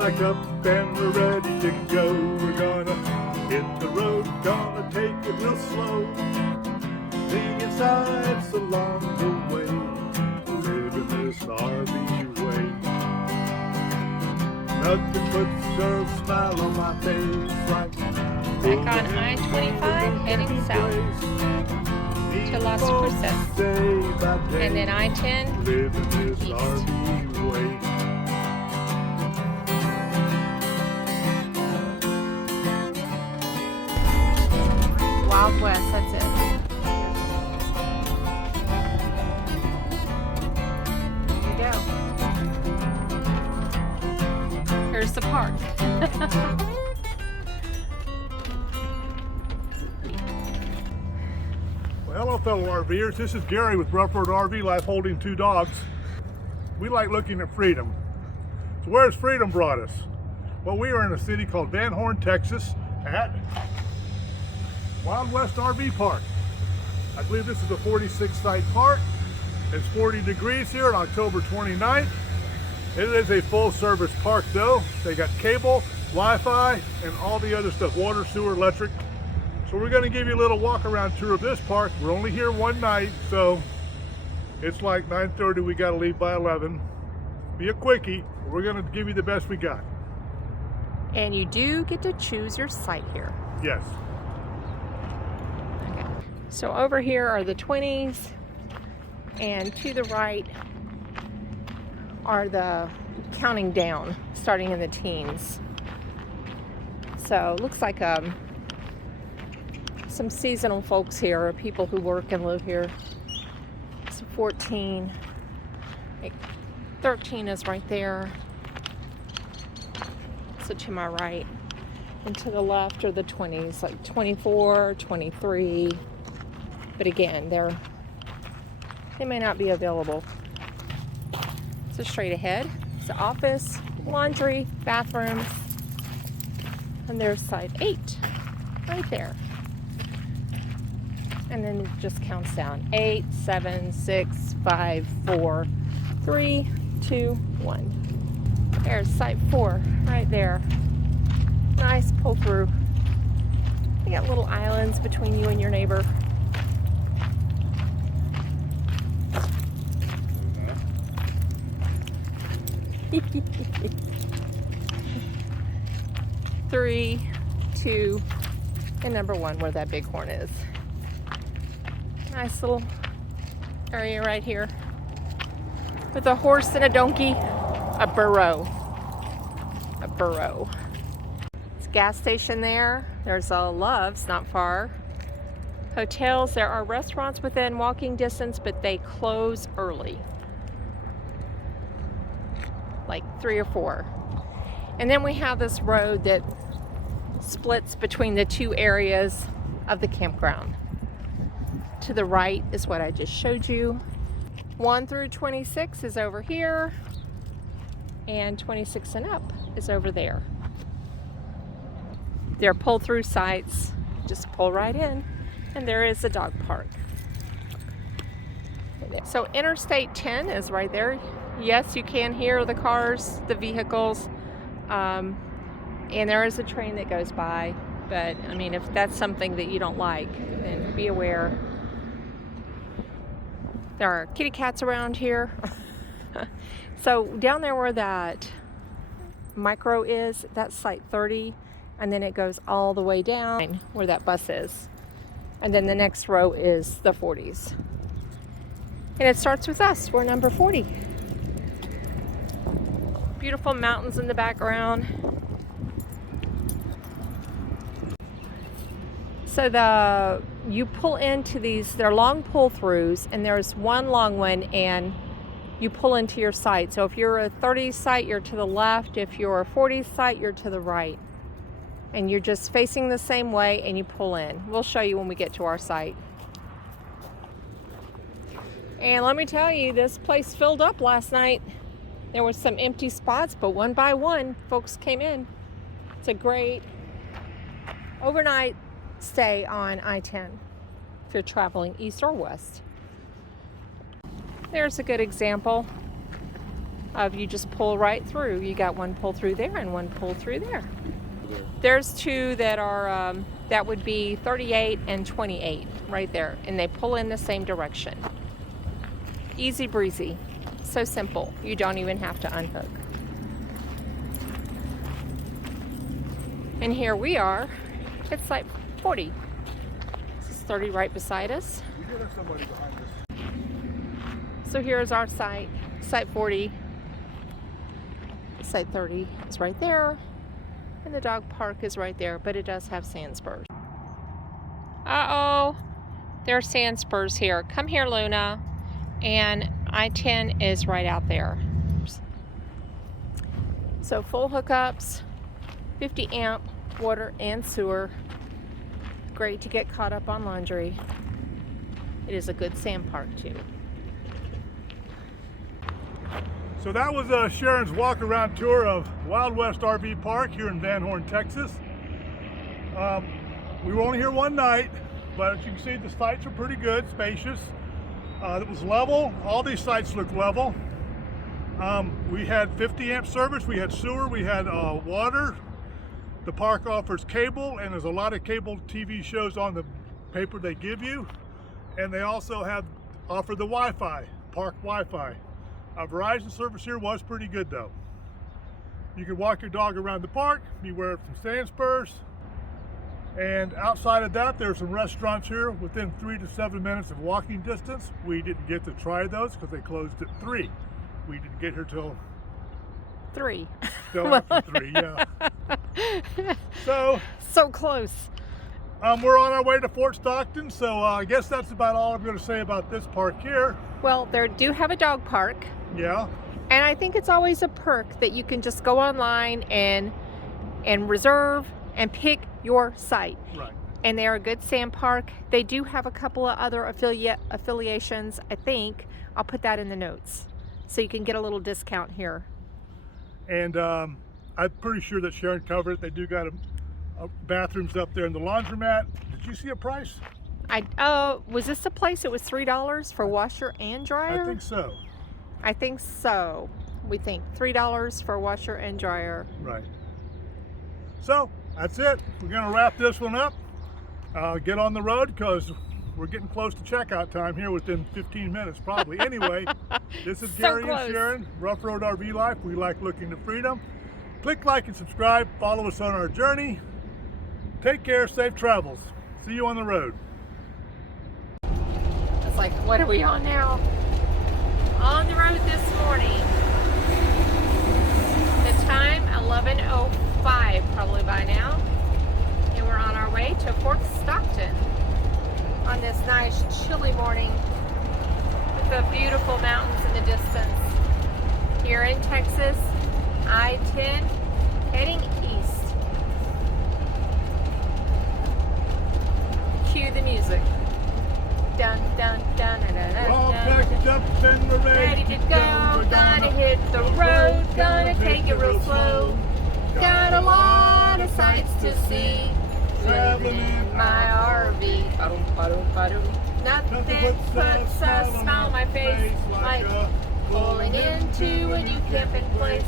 back up and we're ready to go. We're gonna hit the road, gonna take it real slow. Singing sights along the way, living this RV way. Nothing puts a smile on my face like back on I-25 heading south to Las Cruces, and then I-10 living this east. RV way. Wild West, that's it. There you go. Here's the park. Well, hello fellow RVers, this is Gary with Ruff RV Life holding two dogs. We like looking at freedom. So where has freedom brought us? Well, we are in a city called Van Horn, Texas at Wild West RV Park. I believe this is a 46 site park. It's 40 degrees here on October 29th. It is a full service park though. They got cable, Wi-Fi, and all the other stuff, water, sewer, electric. So we're gonna give you a little walk around tour of this park. We're only here one night, so it's like 9:30, we gotta leave by 11. Be a quickie, we're gonna give you the best we got. And you do get to choose your site here. Yes. Okay. So over here are the 20s, and to the right are the counting down, starting in the teens. So it looks like some seasonal folks here, or people who work and live here. So 14, 13 is right there. So to my right, and to the left are the 20s, like 24, 23. But again, they may not be available. So straight ahead, it's the office, laundry, bathrooms, and there's site 8, right there. And then it just counts down. 8, 7, 6, 5, 4, 3, 2, 1. There's site 4, right there. Nice pull through. You got little islands between you and your neighbor. Three, 2, and number 1, where that bighorn is. Nice little area right here with a horse and a donkey, a burro. It's a gas station there. There's a Love's not far. Hotels, there are restaurants within walking distance, but they close early, like 3 or 4. And then we have this road that splits between the two areas of the campground. To the right is what I just showed you. 1 through 26 is over here, and 26 and up is over there. They're pull-through sites. Just pull right in, and there is a dog park. So Interstate 10 is right there. Yes, you can hear the cars, the vehicles, and there is a train that goes by. But I mean, if that's something that you don't like, then be aware. There are kitty cats around here. So down there where that micro is, that's site 30, and then it goes all the way down where that bus is. And then the next row is the 40s. And it starts with us. We're number 40. Beautiful mountains in the background. So you pull into these, they're long pull-throughs, and there's one long one, and you pull into your site. So if you're a 30 site, you're to the left. If you're a 40 site, you're to the right. And you're just facing the same way, and you pull in. We'll show you when we get to our site. And let me tell you, this place filled up last night. There was some empty spots, but one by one, folks came in. It's a great overnight stay on I-10 if you're traveling east or west. There's a good example. of you just pull right through. You got one pull through there and one pull through there. There's two that are, that would be 38 and 28 right there. And they pull in the same direction. Easy breezy. So simple. You don't even have to unhook. And here we are. It's site 40. This is 30 right beside us. We did have somebody behind us. So here's our site, site 40. Site 30 is right there. And the dog park is right there, but it does have sandspurs. Uh-oh. There are sandspurs here. Come here, Luna. And I-10 is right out there. So full hookups, 50 amp, water and sewer. Great to get caught up on laundry. It is a good sand park too. So that was Sharon's walk around tour of Wild West RV Park here in Van Horn, Texas. We were only here one night, but as you can see, the sites are pretty good, spacious. It was level. All these sites look level. We had 50 amp service, we had sewer, we had water. The park offers cable, and there's a lot of cable TV shows on the paper they give you. And they also offer the Wi-Fi, park Wi-Fi. Verizon service here was pretty good though. You can walk your dog around the park, beware of some sandspurs. And outside of that, there's some restaurants here within 3 to 7 minutes of walking distance. We didn't get to try those because they closed at 3. We didn't get here till 3. Still after 3, yeah. So close. We're on our way to Fort Stockton, so I guess that's about all I'm going to say about this park here. Well, they do have a dog park. Yeah. And I think it's always a perk that you can just go online and reserve and pick your site. Right. And they are a good sand park. They do have a couple of other affiliations, I think. I'll put that in the notes so you can get a little discount here. And I'm pretty sure that Sharon covered it. They do got bathrooms up there in the laundromat. Did you see a price? Was this the place? It was $3 for washer and dryer? I think so. I think so. We think $3 for washer and dryer. Right. So that's it. We're going to wrap this one up. Get on the road because we're getting close to checkout time here within 15 minutes probably. Anyway, this is So Gary close. and Sharon, Rough Road RV Life. We like looking to freedom. Click like and subscribe. Follow us on our journey. Take care. Safe travels. See you on the road. It's like, what are we on now? On the road this morning. The time, 11:05 probably by now. And we're on our way to Fort Stockton on this nice chilly morning with the beautiful mountains in the distance. Here in Texas, I-10 heading east. Cue the music. Dun, dun, dun, dun, dun, dun, All dun, packed dun. up and we're Ready to go, gonna hit the road, gonna take it real slow. Got a lot of sights to see, living in my RV. Ba-dum, ba-dum, ba-dum. Nothing puts a smile on my face like pulling into a new camping place.